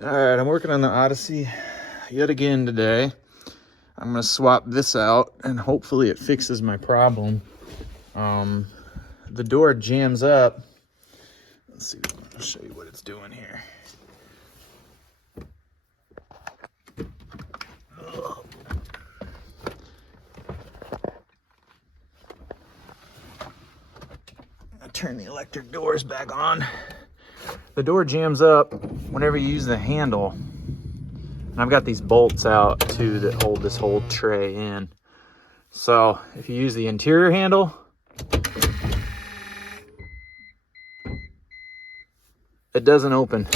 All right, I'm working on the Odyssey yet again today. I'm gonna swap this out and hopefully it fixes my problem. The door jams up. Let's see, I'll show you what it's doing here. I'll turn the electric doors back on. The door jams up whenever you use the handle. And I've got these bolts out too that hold this whole tray in. So if you use the interior handle, it doesn't open.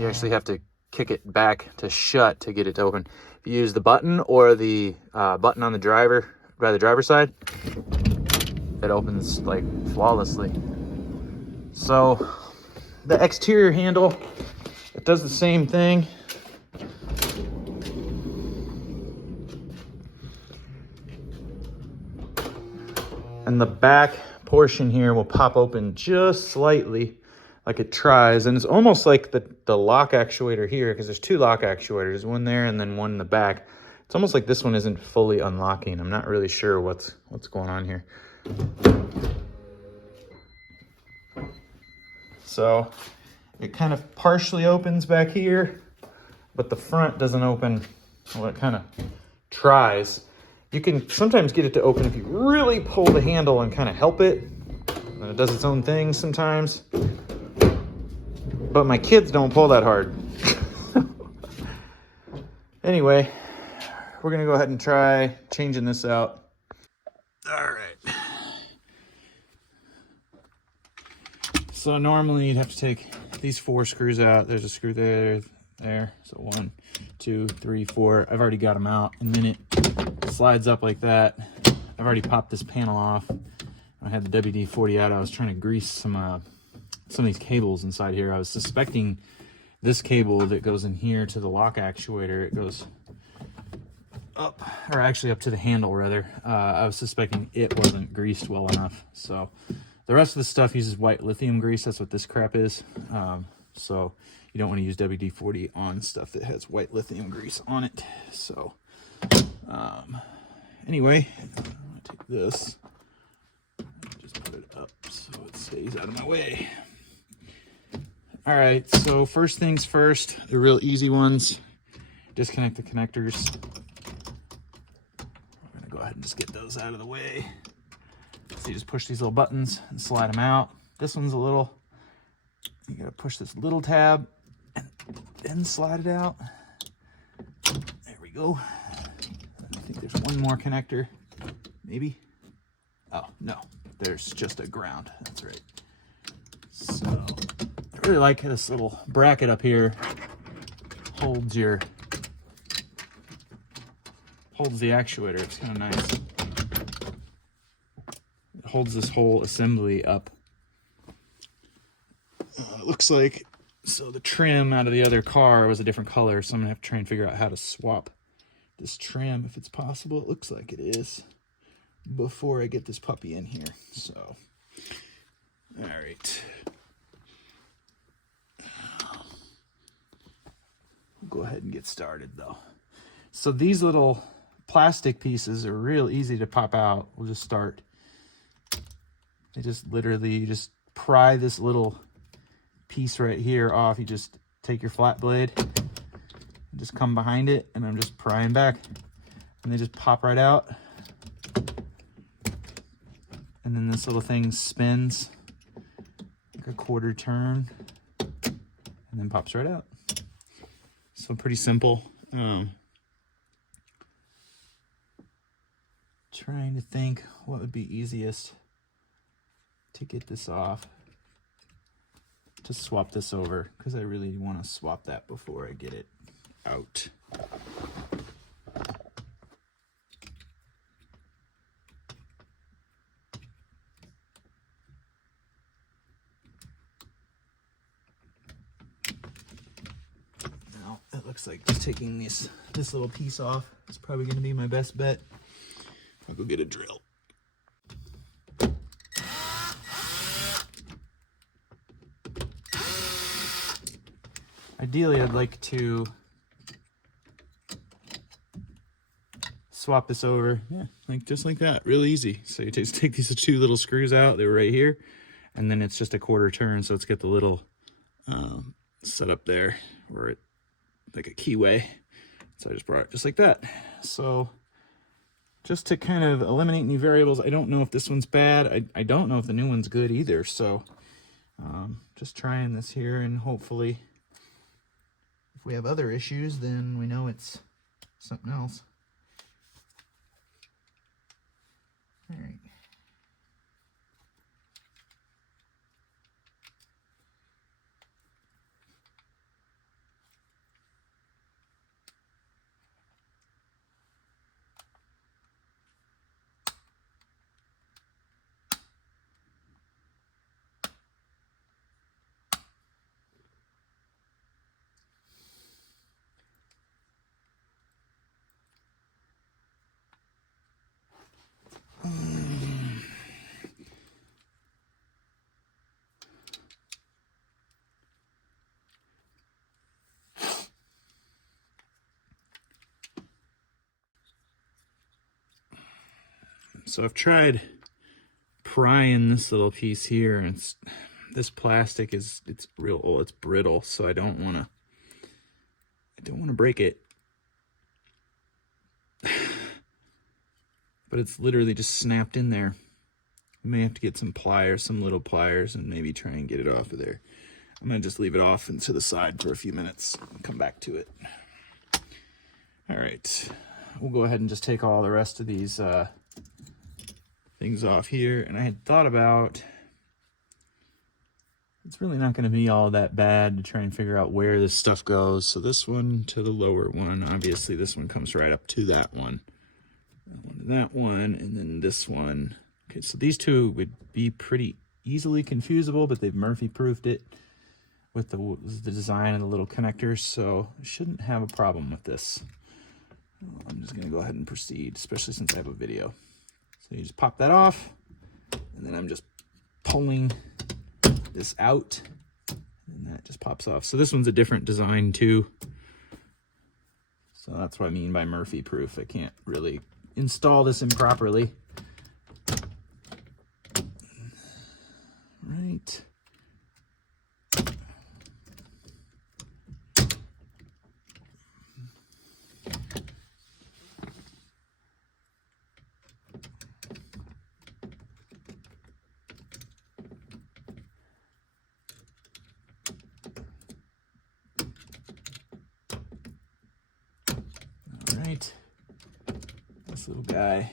You actually have to kick it back to shut to get it to open. If you use the button or the button on the driver, by the driver's side, it opens like flawlessly. So the exterior handle, it does the same thing. And the back portion here will pop open just slightly, like it tries. And it's almost like the lock actuator here, because there's two lock actuators, one there and then one in the back. It's almost like this one isn't fully unlocking. I'm not really sure what's going on here. So it kind of partially opens back here, but the front doesn't open. Well, it kind of tries. You can sometimes get it to open if you really pull the handle and kind of help it. And it does its own thing sometimes. But my kids don't pull that hard. Anyway, we're gonna go ahead and try changing this out. All right. So normally you'd have to take these 4 screws out. There's a screw there. So 1, 2, 3, 4. I've already got them out. And then it slides up like that. I've already popped this panel off. I had the WD-40 out. I was trying to grease some of these cables inside here. I was suspecting this cable that goes in here to the lock actuator, it goes up, or actually up to the handle rather. I was suspecting it wasn't greased well enough. So the rest of the stuff uses white lithium grease. That's what this crap is. So you don't want to use WD-40 on stuff that has white lithium grease on it. So anyway, I'm gonna take this, just put it up so it stays out of my way. All right, so first things first, the real easy ones, disconnect the connectors. We're gonna go ahead and just get those out of the way. So you just push these little buttons and slide them out. This one's a little, you gotta push this little tab and then slide it out. There we go. I think there's one more connector, maybe. Oh, no, there's just a ground, that's right. So, I really like this little bracket up here. Holds the actuator, it's kind of nice. It holds this whole assembly up. It looks like, so the trim out of the other car was a different color, so I'm gonna have to try and figure out how to swap this trim if it's possible. It looks like it is before I get this puppy in here. So, all right. We'll go ahead and get started though. So these little plastic pieces are real easy to pop out. We'll just start. They just literally, you just pry this little piece right here off. You just take your flat blade, just come behind it, and I'm just prying back. And they just pop right out. And then this little thing spins like a quarter turn and then pops right out. So pretty simple. Trying to think what would be easiest to get this off, to swap this over, because I really want to swap that before I get it out. Now it looks like just taking this little piece off is probably going to be my best bet. I'll go get a drill. I ideally I'd like to swap this over, yeah, like just like that, real easy. So you just take these two little screws out, they were right here, and then it's just a quarter turn, so let's get the little set up there, or it like a keyway. So I just brought it just like that. So just to kind of eliminate any variables, I don't know if this one's bad. I don't know if the new one's good either. So just trying this here, and hopefully if we have other issues, then we know it's something else. All right. So I've tried prying this little piece here, and this plastic it's real old, it's brittle, so I don't want to break it. But it's literally just snapped in there. I may have to get some pliers, some little pliers, and maybe try and get it off of there. I'm gonna just leave it off and to the side for a few minutes and come back to it. All right, we'll go ahead and just take all the rest of these things off here. And I had thought about, it's really not going to be all that bad to try and figure out where this stuff goes. So this one to the lower one, obviously this one comes right up to that one. That one to that one, and then this one. Okay, so these two would be pretty easily confusable, but they've Murphy-proofed it with the design of the little connectors, so I shouldn't have a problem with this. I'm just going to go ahead and proceed, especially since I have a video. So you just pop that off, and then I'm just pulling this out, and that just pops off. So this one's a different design too. So that's what I mean by Murphy proof. I can't really install this improperly. Right. This little guy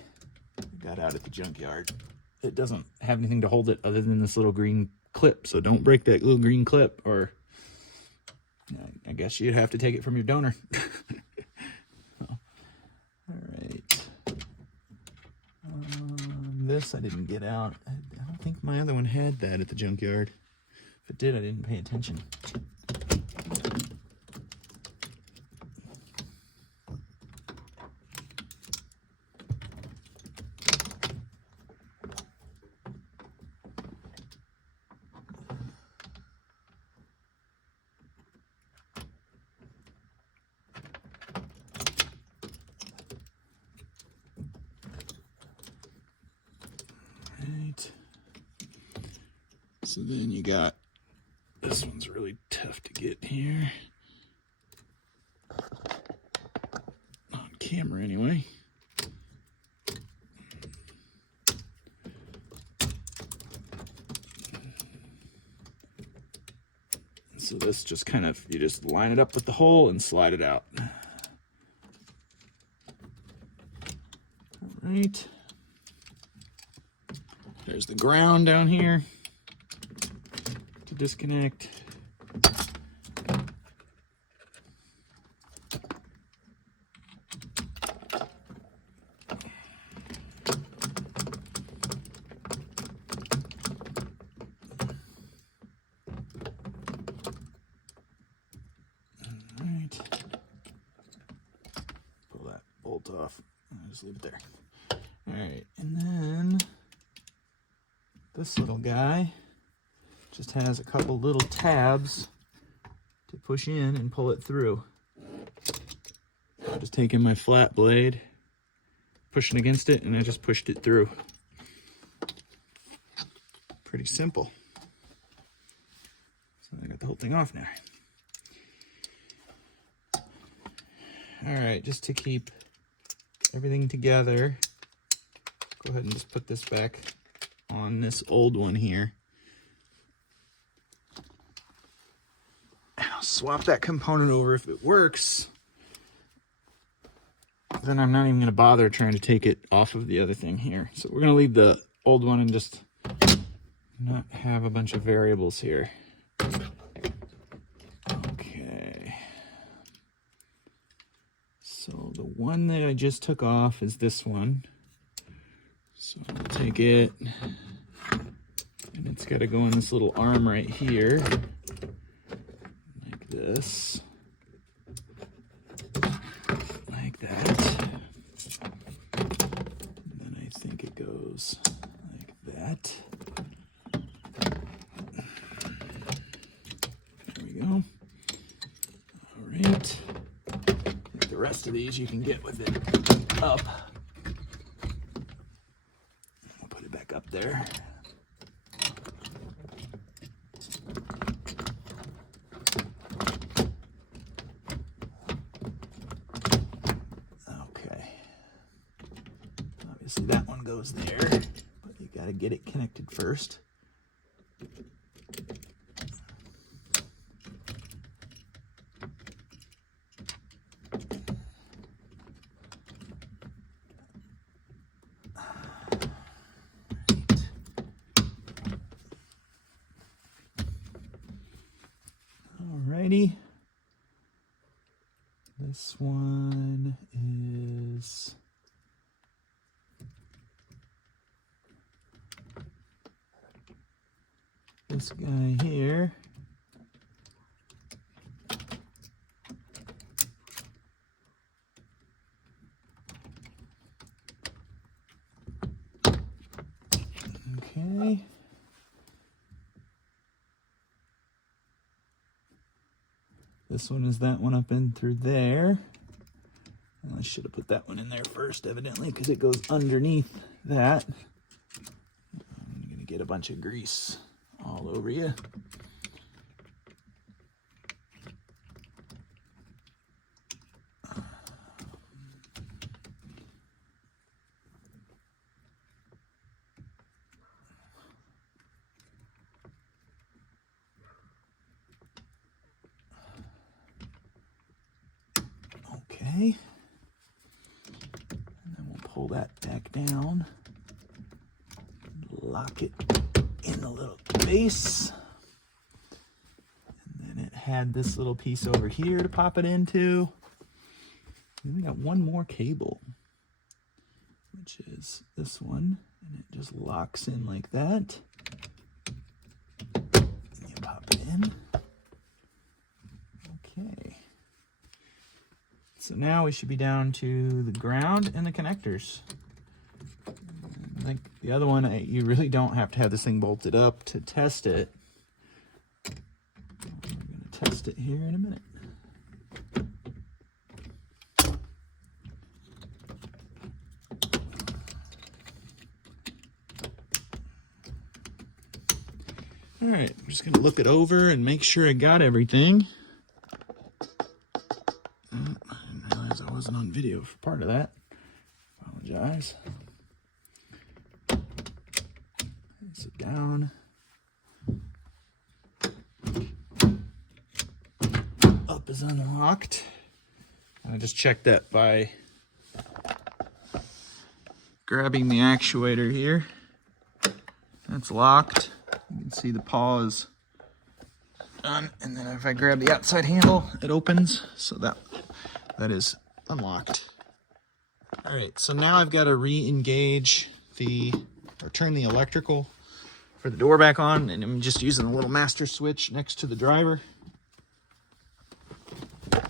got out at the junkyard. It doesn't have anything to hold it other than this little green clip, so don't break that little green clip, or I guess you'd have to take it from your donor. All right. This I didn't get out. I don't think my other one had that at the junkyard. If it did, I didn't pay attention. So then you got, this one's really tough to get here. On camera anyway. So this just kind of, you just line it up with the hole and slide it out. All right. There's the ground down here to disconnect. Off. I'll just leave it there. All right, and then this little guy just has a couple little tabs to push in and pull it through. Just taking my flat blade, pushing against it, and I just pushed it through. Pretty simple. So I got the whole thing off now. All right, just to keep everything together, go ahead and just put this back on this old one here. And I'll swap that component over if it works. Then I'm not even going to bother trying to take it off of the other thing here. So we're going to leave the old one and just not have a bunch of variables here. Okay. So the one that I just took off is this one. So I'll take it, and it's got to go in this little arm right here, like this. Like that. And then I think it goes like that. There we go. All right. The rest of these you can get with it up. I'll put it back up there. See, that one goes there, but you got to get it connected first. Alrighty. This one is this guy here. Okay. This one is that one up in through there. Well, I should have put that one in there first, evidently, because it goes underneath that. I'm gonna get a bunch of grease all over you. Okay. And then we'll pull that back down. Lock it in the little base. And then it had this little piece over here to pop it into. And we got one more cable, which is this one, and it just locks in like that. And you pop it in. Okay. So now we should be down to the ground and the connectors. Like the other one, you really don't have to have this thing bolted up to test it. We're going to test it here in a minute. All right, I'm just going to look it over and make sure I got everything. I didn't realize I wasn't on video for part of that. Apologize. Sit down. Up is unlocked. I just checked that by grabbing the actuator here. That's locked. You can see the paw is done, and then if I grab the outside handle, it opens. So that is unlocked. All right, so now I've got to re-engage or turn the electrical for the door back on, and I'm just using the little master switch next to the driver. All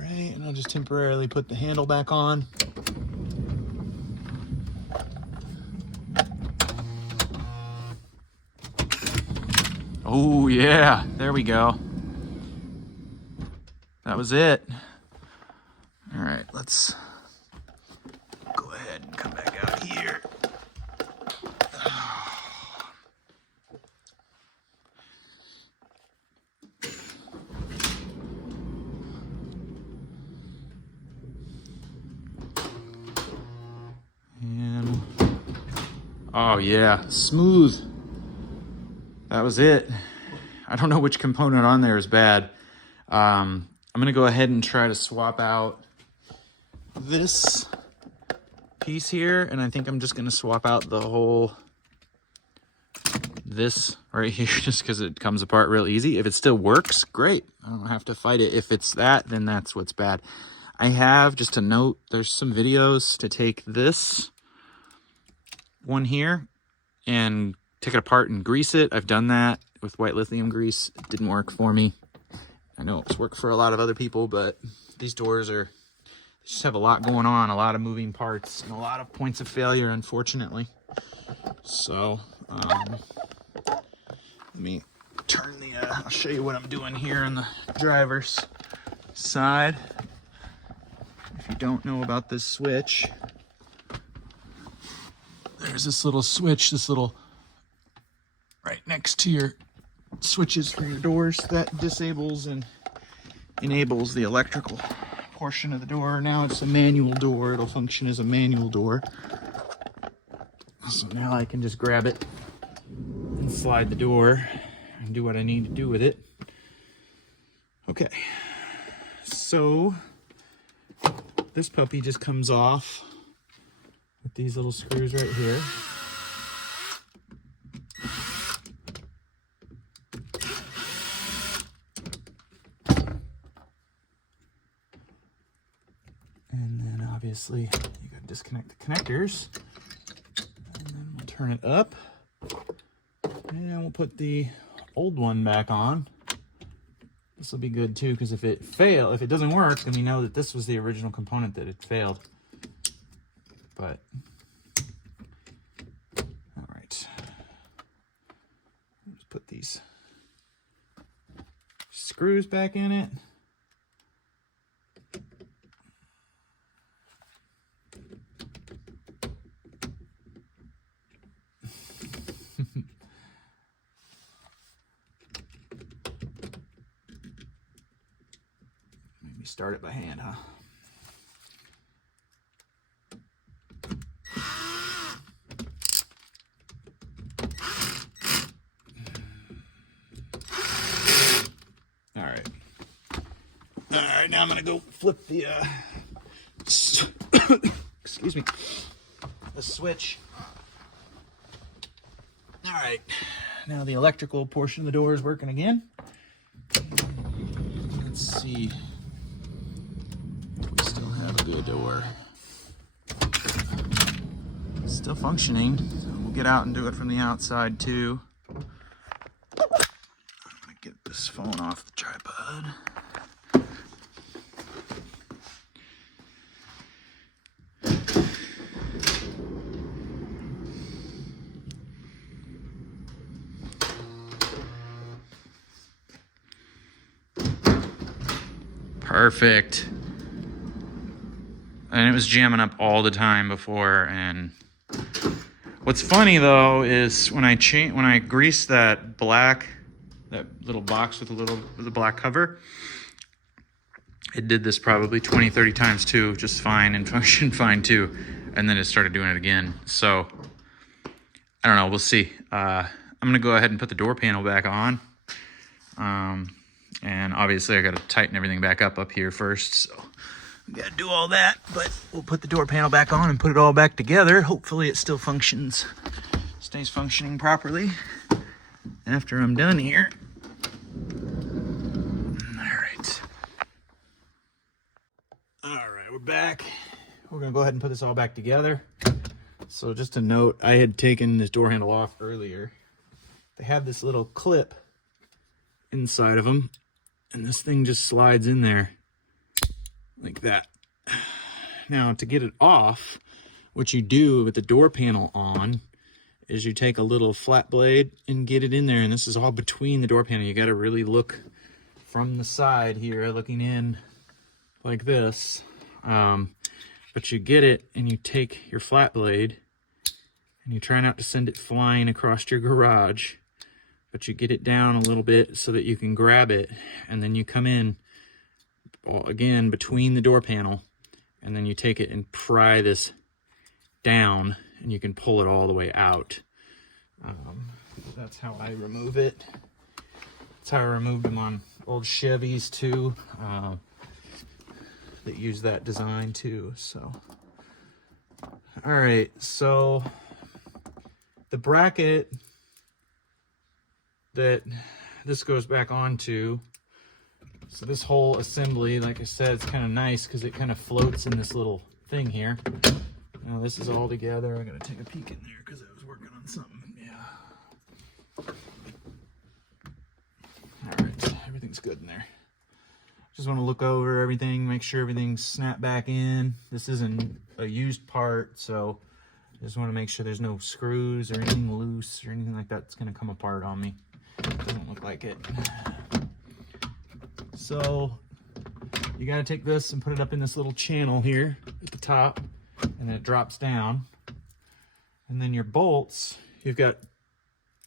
right, and I'll just temporarily put the handle back on. Oh yeah, there we go. That was it. All right, let's go ahead and come back out here. And oh yeah, smooth. That was it. I don't know which component on there is bad. I'm gonna go ahead and try to swap out this piece here, and I think I'm just gonna swap out the whole this right here just because it comes apart real easy. If it still works, great. I don't have to fight it. If it's that, then that's what's bad. I have, just a note, there's some videos to take this one here and take it apart and grease it. I've done that with white lithium grease. It didn't work for me. I know it's worked for a lot of other people, but these doors just have a lot going on, a lot of moving parts, and a lot of points of failure, unfortunately. So, let me turn the, I'll show you what I'm doing here on the driver's side. If you don't know about this switch, there's this little switch, this little, right next to your switches for your doors, that disables and enables the electrical portion of the door. Now it's a manual door. It'll function as a manual door. So now I can just grab it and slide the door and do what I need to do with it. Okay, so this puppy just comes off with these little screws right here. And then obviously you gotta disconnect the connectors. And then we'll turn it up. And we'll put the old one back on. This will be good too, because if it doesn't work, then we know that this was the original component that it failed. But, all right. Let's put these screws back in it. Maybe start it by hand, huh? All right, now I'm gonna go flip the, excuse me, the switch. All right, now the electrical portion of the door is working again. Let's see if we still have a good door. It's still functioning. So we'll get out and do it from the outside too. I'm gonna get this phone off the tripod. Perfect. And it was jamming up all the time before. And what's funny though is when I greased that little box with the black cover, it did this probably 20-30 times too, just fine, and functioned fine too. And then it started doing it again. So I don't know, we'll see. I'm gonna go ahead and put the door panel back on. And obviously I got to tighten everything back up here first, so we got to do all that, but we'll put the door panel back on and put it all back together. Hopefully it still stays functioning properly after I'm done here. All right, we're back. We're gonna go ahead and put this all back together. So just a note, I had taken this door handle off earlier. They have this little clip inside of them, and this thing just slides in there like that. Now to get it off, what you do with the door panel on is you take a little flat blade and get it in there, and this is all between the door panel. You got to really look from the side here, looking in like this. But you get it and you take your flat blade and you try not to send it flying across your garage, but you get it down a little bit so that you can grab it, and then you come in again between the door panel, and then you take it and pry this down, and you can pull it all the way out. That's how I remove it. That's how I removed them on old Chevys too, that use that design too. So, all right, so the bracket that this goes back onto, so this whole assembly, like I said, it's kind of nice because it kind of floats in this little thing here. Now this is all together. I gotta take a peek in there because I was working on something. Yeah. All right, everything's good in there. Just want to look over everything, make sure everything's snapped back in. This isn't a used part, so I just want to make sure there's no screws or anything loose or anything like that's going to come apart on me. Doesn't look like it. So you got to take this and put it up in this little channel here at the top, and then it drops down. And then your bolts, you've got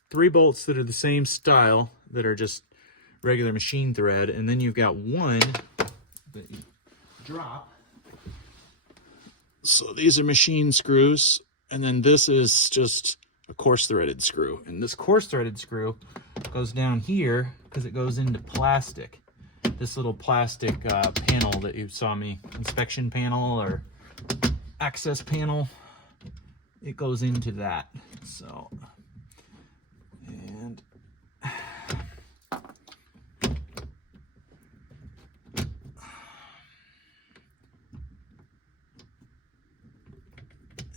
3 bolts that are the same style that are just regular machine thread, and then you've got one that you drop. So these are machine screws, and then this is just a coarse threaded screw, and this coarse threaded screw goes down here because it goes into plastic. This little plastic panel that you saw me, inspection panel or access panel, it goes into that. So, and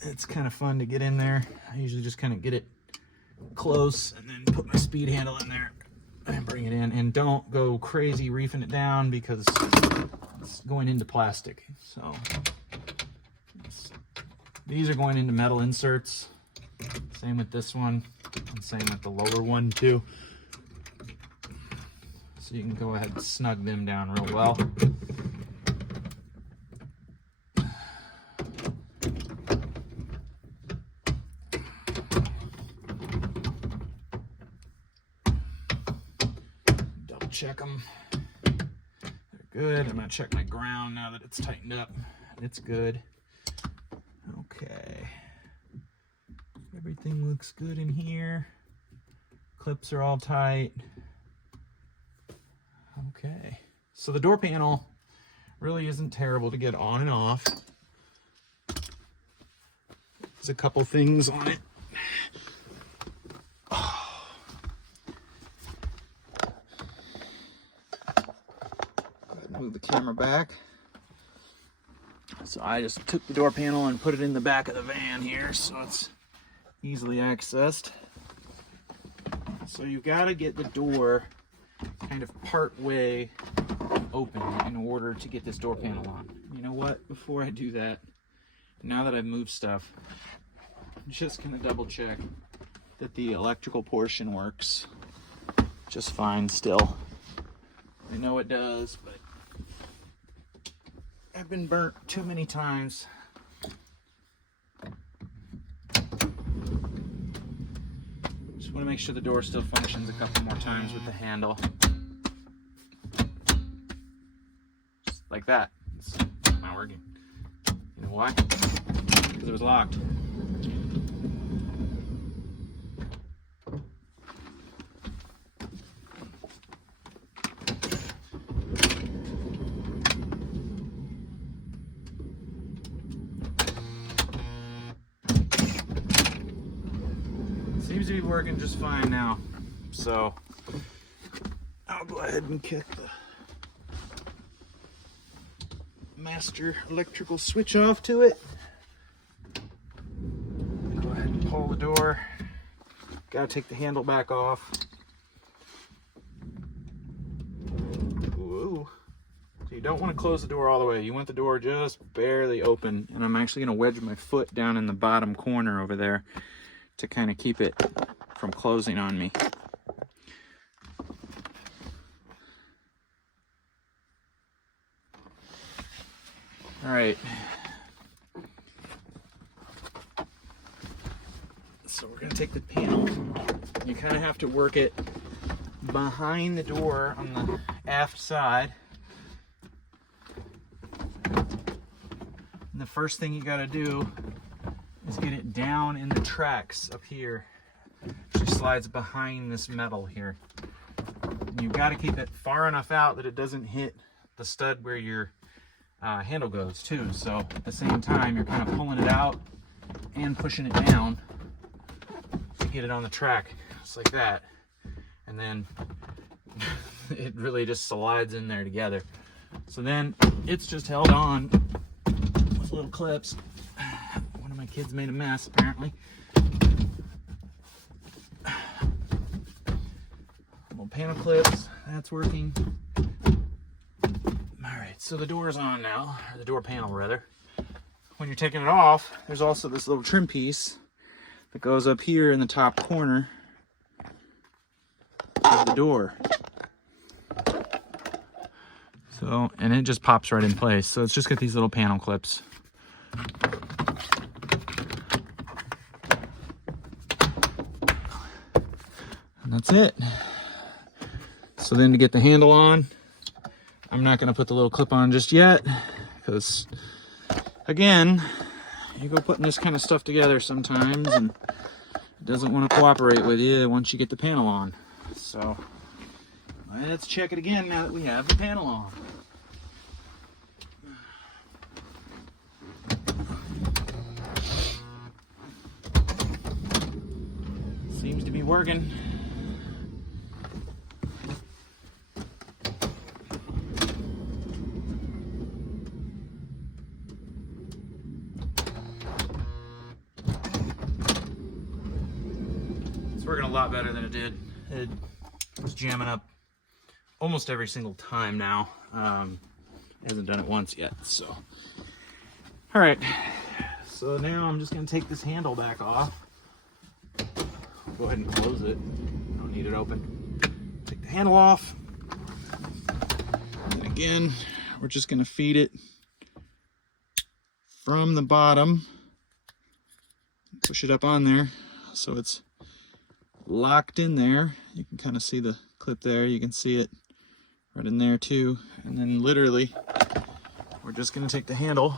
it's kind of fun to get in there. I usually just kind of get it close and then put my speed handle in there and bring it in. And don't go crazy reefing it down because it's going into plastic. So these are going into metal inserts. Same with this one, and same with the lower one too. So you can go ahead and snug them down real well. Check them. They're good. I'm going to check my ground now that it's tightened up. It's good. Okay. Everything looks good in here. Clips are all tight. Okay. So the door panel really isn't terrible to get on and off. There's a couple things on it. Move the camera back. So I just took the door panel and put it in the back of the van here so it's easily accessed. So you've got to get the door kind of part way open in order to get this door panel on. You know what? Before I do that, now that I've moved stuff, I'm just going to double check that the electrical portion works just fine still. I know it does, but I've been burnt too many times. Just want to make sure the door still functions a couple more times with the handle. Just like that. It's not working. You know why? Because it was locked. Seems to be working just fine now. So I'll go ahead and kick the master electrical switch off to it. Go ahead and pull the door. Gotta take the handle back off. Ooh. So you don't want to close the door all the way. You want the door just barely open. And I'm actually gonna wedge my foot down in the bottom corner over there to kind of keep it from closing on me. All right. So we're gonna take the panel. You kind of have to work it behind the door on the aft side. And the first thing you gotta do is get it down in the tracks up here. She slides behind this metal here. And you've got to keep it far enough out that it doesn't hit the stud where your handle goes too. So at the same time, you're kind of pulling it out and pushing it down to get it on the track, just like that. And then it really just slides in there together. So then it's just held on with little clips. One of my kids made a mess apparently. Little panel clips, that's working. Alright, so the door's on now, or the door panel rather. When you're taking it off, there's also this little trim piece that goes up here in the top corner of the door. So, and it just pops right in place. So it's just got these little panel clips. And that's it. So then to get the handle on, I'm not going to put the little clip on just yet, because again, you go putting this kind of stuff together sometimes and it doesn't want to cooperate with you once you get the panel on. So let's check it again now that we have the panel on. Seems to be working. Working a lot better than it did. It was jamming up almost every single time now. Hasn't done it once yet, so. All right, so now I'm just gonna take this handle back off. Go ahead and close it. Don't need it open. Take the handle off. And again, we're just gonna feed it from the bottom. Push it up on there so it's locked in there. You can kind of see the clip there. You can see it right in there too. And then literally, we're just going to take the handle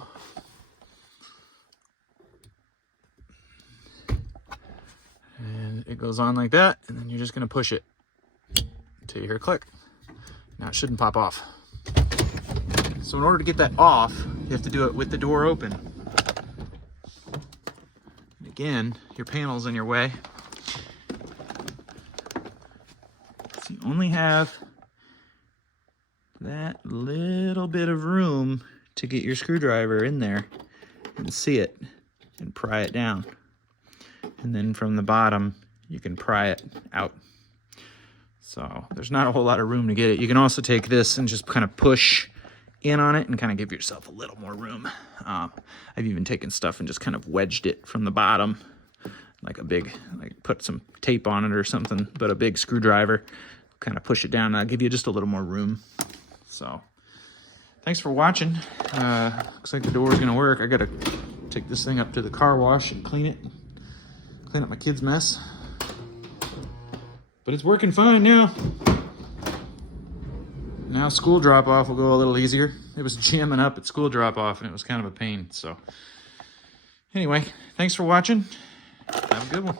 and it goes on like that. And then you're just going to push it until you hear a click. Now it shouldn't pop off. So in order to get that off, you have to do it with the door open. And again, your panel's in your way. You only have that little bit of room to get your screwdriver in there and see it and pry it down. And then from the bottom, you can pry it out. So there's not a whole lot of room to get it. You can also take this and just kind of push in on it and kind of give yourself a little more room. I've even taken stuff and just kind of wedged it from the bottom, like a big, like put some tape on it or something, but a big screwdriver. Kind of push it down. I'll give you just a little more room. So thanks for watching. Looks like the door is going to work. I got to take this thing up to the car wash and clean it. Clean up my kid's mess. But it's working fine now. Now school drop-off will go a little easier. It was jamming up at school drop-off and it was kind of a pain. So anyway, thanks for watching. Have a good one.